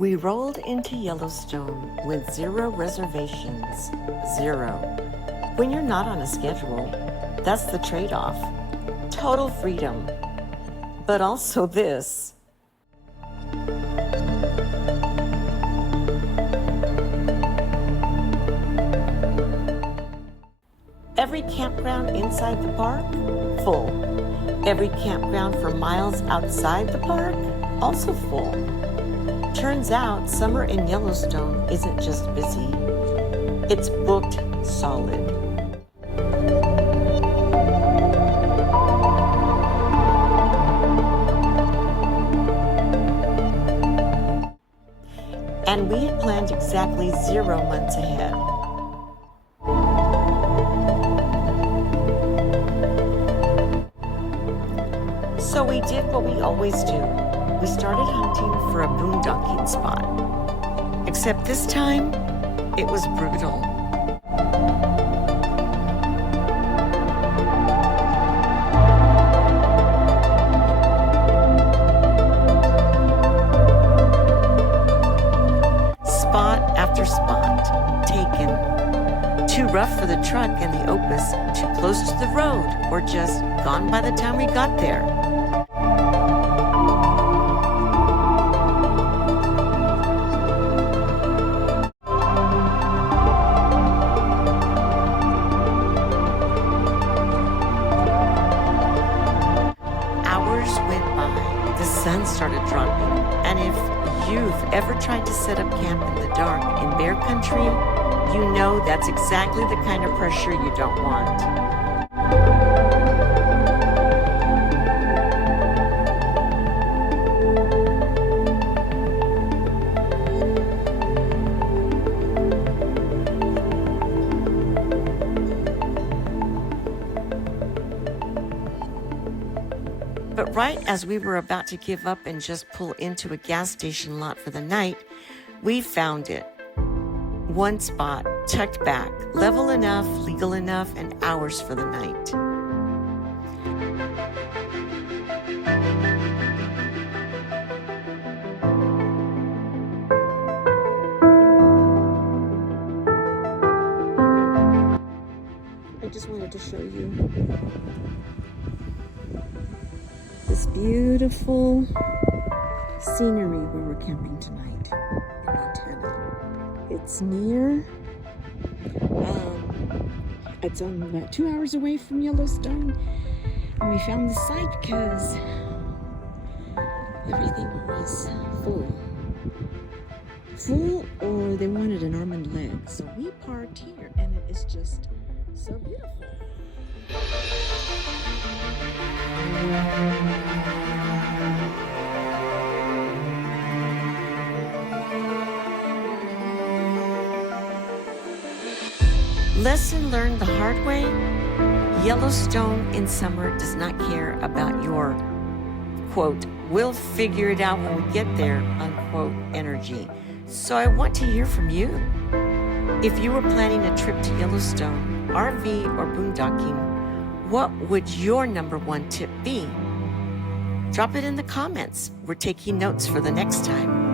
We rolled into Yellowstone with 0 reservations. 0. When you're not on a schedule, that's the trade-off. Total freedom. But also this. Every campground inside the park, full. Every campground for miles outside the park, also full. Turns out summer in Yellowstone isn't just busy, it's booked solid. And we had planned exactly 0 months ahead. So we did what we always do. We started hunting for a boondocking spot. Except this time, it was brutal. Spot after spot taken. Too rough for the truck and the Opus, too close to the road, or just gone by the time we got there. The sun started dropping, and if you've ever tried to set up camp in the dark in bear country, you know that's exactly the kind of pressure you don't want. But right as we were about to give up and just pull into a gas station lot for the night, we found it. One spot, tucked back, level enough, legal enough, and ours for the night. I just wanted to show you this beautiful scenery where we're camping tonight in Montana. It's near, it's about 2 hours away from Yellowstone, and we found the site because everything was full, or they wanted an arm and leg. So we parked here, and it is just so beautiful. Lesson learned the hard way: Yellowstone in summer does not care about your, quote, we'll figure it out when we get there, unquote, energy. So I want to hear from you. If you were planning a trip to Yellowstone, RV or boondocking, what would your #1 tip be? Drop it in the comments. We're taking notes for the next time.